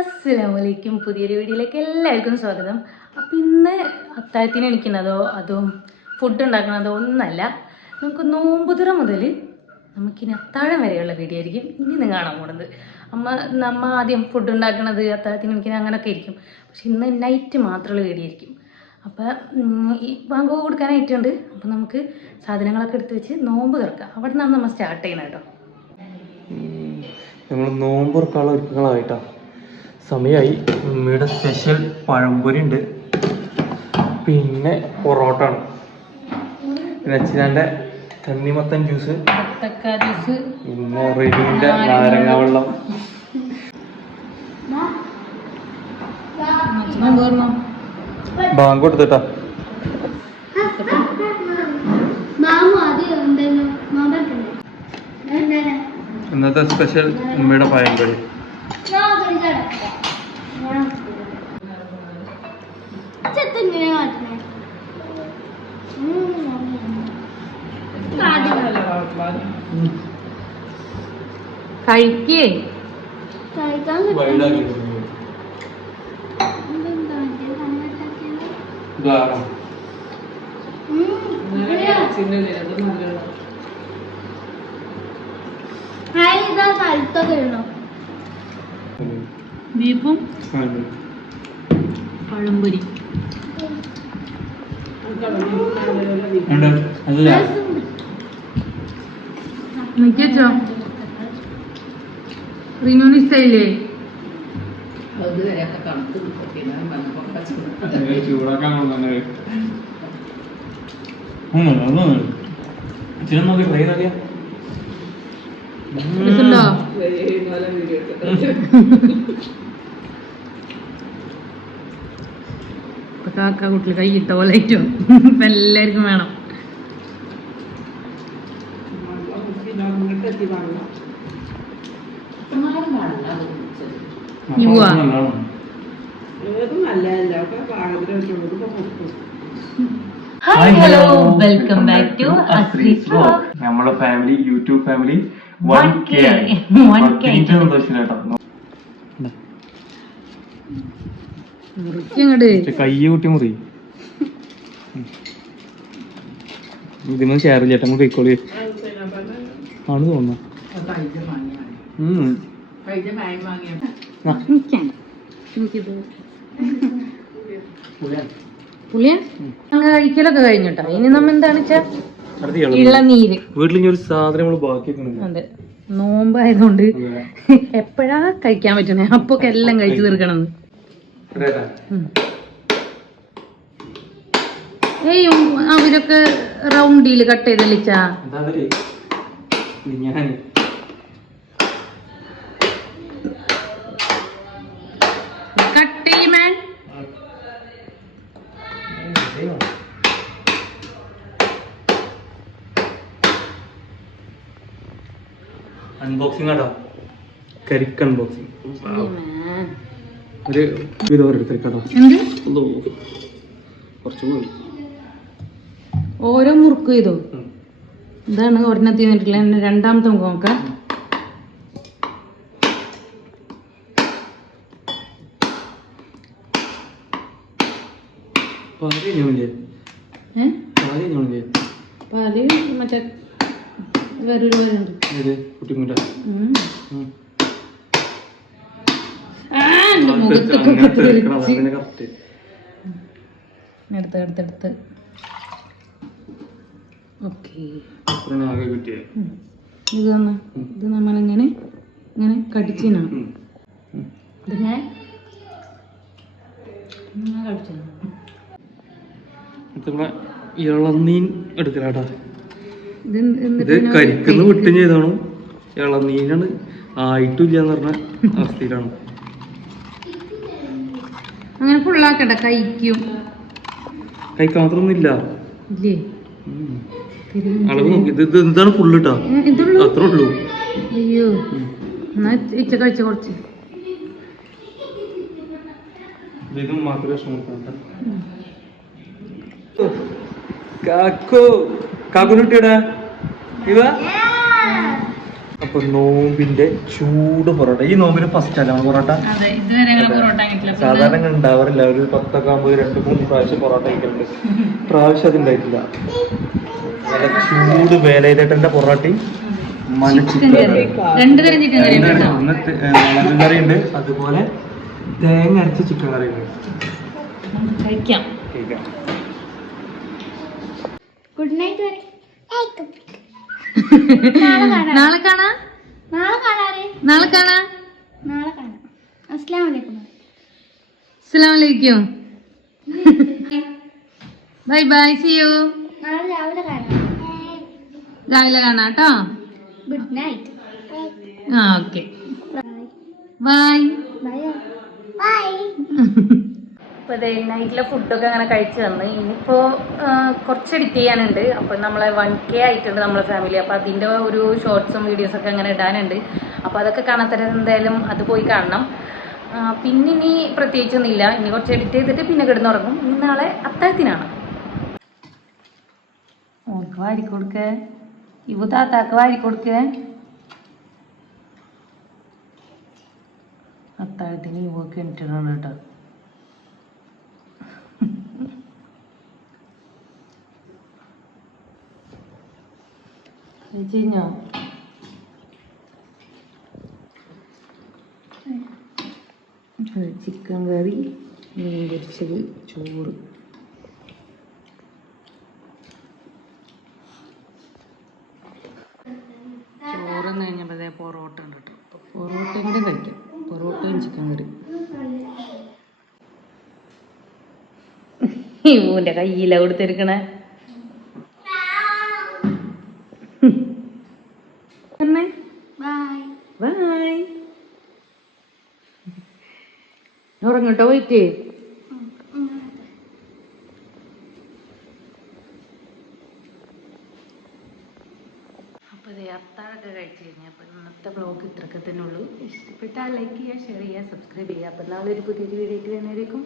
അസ്സലാമലൈക്കും. പുതിയൊരു വീഡിയോയിലേക്ക് എല്ലാവർക്കും സ്വാഗതം. അപ്പം ഇന്ന് അത്താഴത്തിന് എണിക്കുന്നതോ അതും ഫുഡ് ഉണ്ടാക്കുന്നതോ ഒന്നല്ല. നമുക്ക് നോമ്പുതുറ മുതൽ നമുക്കിനി അത്താഴം വരെയുള്ള വീഡിയോ ആയിരിക്കും ഇനി നിങ്ങൾ കാണാൻ പോകുന്നത്. നമ്മ ആദ്യം ഫുഡ് ഉണ്ടാക്കുന്നത് അത്താഴത്തിന് എണിക്കുന്നത് അങ്ങനെയൊക്കെ ആയിരിക്കും. പക്ഷെ ഇന്ന് നൈറ്റ് മാത്രമുള്ള വീഡിയോ ആയിരിക്കും. അപ്പം ഈ ബാങ്ക് കൊടുക്കാനായിട്ടുണ്ട്. അപ്പം നമുക്ക് സാധനങ്ങളൊക്കെ എടുത്ത് വെച്ച് നോമ്പ് തുറക്കാം. അവിടെ നിന്നാണ് നമ്മൾ സ്റ്റാർട്ട് ചെയ്യുന്നത് കേട്ടോ. നമ്മൾ നോമ്പ് തുറക്കാനുള്ള ഒരുക്കങ്ങളായിട്ടാണ്. സമയമായി. ഉമ്മയുടെ സ്പെഷ്യൽ പഴംപൊരി ഉണ്ട്, പിന്നെ പൊറോട്ട ആണ്, പിന്നെ അച്ഛൻ്റെ തണ്ണിമത്തൻ ജ്യൂസ്, പിന്നെ റെഡിൻ്റെ നാരങ്ങ വെള്ളം. ബാങ്ക് കൊടുത്തിട്ടാ. ഇന്നത്തെ സ്പെഷ്യൽ ഉമ്മയുടെ പഴംപൊരി. കഴിക്കേ ബീഫും പഴംപൊരി. നിക്കോ റിനോന് ഇഷ്ടയില്ലേ? കാക്ക കുട്ടിൽ കൈയിട്ട പോലെ ഏറ്റവും ഇപ്പൊ എല്ലാവർക്കും വേണം. നമ്മളെ ഫാമിലി, യൂട്യൂബ് ഫാമിലി 1K കൈ കൂട്ടി മുറി. ഇതിന് ഷെയർ ചെയ്യട്ടെ, നമ്മൾ കൈക്കോളി ആണ് തോന്നുന്നു. കഴിക്കലൊക്കെ കഴിഞ്ഞിട്ടോ. ഇനി നമ്മ എന്താണ് വെച്ചാ ഇളനീര്. വീട്ടിൽ ഒരു സാധനം ബാക്കി. അതെ, നോമ്പായതുകൊണ്ട് എപ്പോഴാ കഴിക്കാൻ പറ്റണേ അപ്പൊക്കെ എല്ലാം കഴിച്ചു തീർക്കണം. ഏയ് അവരൊക്കെ റൗണ്ടില് കട്ട് ചെയ്തല്ലിച്ചാ. കട്ട് ചെയ്യുമേ. അൺബോക്സിംഗ് ആടാ, കരിക്ക് അൺബോക്സിംഗ്. ഒരു ഇത് ഓരോരുത്തർക്കാട്ടോ, കുറച്ച് പോയി ഓരോ മുറുക്കും ചെയ്തോ. ഇതാണ് ഒരെണ്ണത്തി നിന്നിട്ടില്ല. രണ്ടാമത്തെ നമുക്ക് നോക്കാം. പാല് മറ്റേ വേറൊരു പേരുണ്ട്. എടുത്ത് ഓക്കെ. ഇത് നമ്മളിങ്ങനെ ഇങ്ങനെ കടിച്ചാണ്. ഇത് ഞാൻ ഇളനീൻ എടുക്കലാട്ടാ. ഇത് കരിക്കുന്ന വിട്ടും ചെയ്താണോ ഇളനീനാണ് ആയിട്ടില്ല എന്ന് പറഞ്ഞ അവസ്ഥയിലാണ്. അങ്ങനെ ഫുള്ളാക്കണ്ട, കഴിക്കും. കഴിക്കാൻ മാത്രമൊന്നും ഇല്ല. ഇല്ലേ അളവ് നോക്കി. ഇത് എന്താണ് ഫുള്ളിട്ടാ, അത്രേ ഉള്ളൂ. അയ്യോ, എന്നാ ഇച്ച കഴിച്ച കുറച്ച്. ഇത് മാത്രമേ കാക്കുനുട്ടിയുടെ അപ്പൊ നോമ്പിന്റെ ചൂട് പൊറോട്ട. ഈ നോമ്പിന് ഫസ്റ്റ് അല്ല പൊറോട്ട. സാധാരണ അങ്ങനെ ഉണ്ടാവാറില്ല. ഒരു 10 ആകുമ്പോൾ 2-3 പ്രാവശ്യം പൊറോട്ട കഴിക്കലുണ്ട്. പ്രാവശ്യം അതുണ്ടായിട്ടില്ല. നല്ല ചൂട് വേലയിലേട്ടന്റെ പൊറോട്ടയും ചിക്കൻ കറി ഉണ്ട്, അതുപോലെ തേങ്ങ അരച്ച ചിക്കൻ കറി ഉണ്ട്. കഴിക്കാം. Good night. നാളെ കാണാം. അസ്സലാമു അലൈക്കും. അസ്സലാമു അലൈക്കും. Bye bye, see you. നാളെ രാവിലെ കാണാം. രാവിലെ കാണാം കേട്ടോ. Good night. ആ ഓക്കെ. Bye bye. അപ്പോൾ ഇതേ നൈറ്റിലെ ഫുഡൊക്കെ അങ്ങനെ കഴിച്ച് വന്ന് ഇനിയിപ്പോൾ കുറച്ച് എഡിറ്റ് ചെയ്യാനുണ്ട്. അപ്പോൾ നമ്മളെ 1K ആയിട്ടുണ്ട് നമ്മളെ ഫാമിലി. അപ്പോൾ അതിൻ്റെ ഒരു ഷോർട്സും വീഡിയോസൊക്കെ അങ്ങനെ ഇടാനുണ്ട്. അപ്പോൾ അതൊക്കെ കാണാത്തവരെ എന്തായാലും അത് പോയി കാണണം. പിന്നെ ഇനി പ്രത്യേകിച്ചൊന്നുമില്ല. ഇനി കുറച്ച് എഡിറ്റ് ചെയ്തിട്ട് പിന്നെ കിടന്നുറങ്ങും. ഇനി നാളെ അത്താഴത്തിനാണ്. ഓർക്ക് വാരി കൊടുക്കേ, ഇവ താത്താക്ക് വാരി കൊടുക്കേ. അത്താഴത്തിന് ഇവക്ക് എണിട്ടാണ് കേട്ടോ. കഴിഞ്ഞോ? ചിക്കൻ കറി, മീൻ പൊരിച്ചത്, ചോറ്. ചോറെന്ന് കഴിഞ്ഞപ്പോൾ പൊറോട്ട ഉണ്ട് കേട്ടോ. പൊറോട്ടയും കൂടെ കഴിക്കാം. പൊറോട്ടയും ചിക്കൻ കറി. ഇവന്റെ കയ്യില കൊടുത്തിരിക്കണേ. ബൈ. ഉറങ്ങട്ടോ പോയിട്ട്. അപ്പോൾ ഇത് അത്താഴമൊക്കെ കഴിച്ച് കഴിഞ്ഞാൽ അപ്പോൾ ഇന്നത്തെ ബ്ലോഗ് ഇത്രയൊക്കെ തന്നെ ഉള്ളൂ. ഇഷ്ടപ്പെട്ടാൽ ലൈക്ക് ചെയ്യുക, ഷെയർ ചെയ്യുക, സബ്സ്ക്രൈബ് ചെയ്യുക. അപ്പോൾ നാളെ ഒരു പുതിയൊരു വീഡിയോ ആയിട്ട് വരുന്നതായിരിക്കും.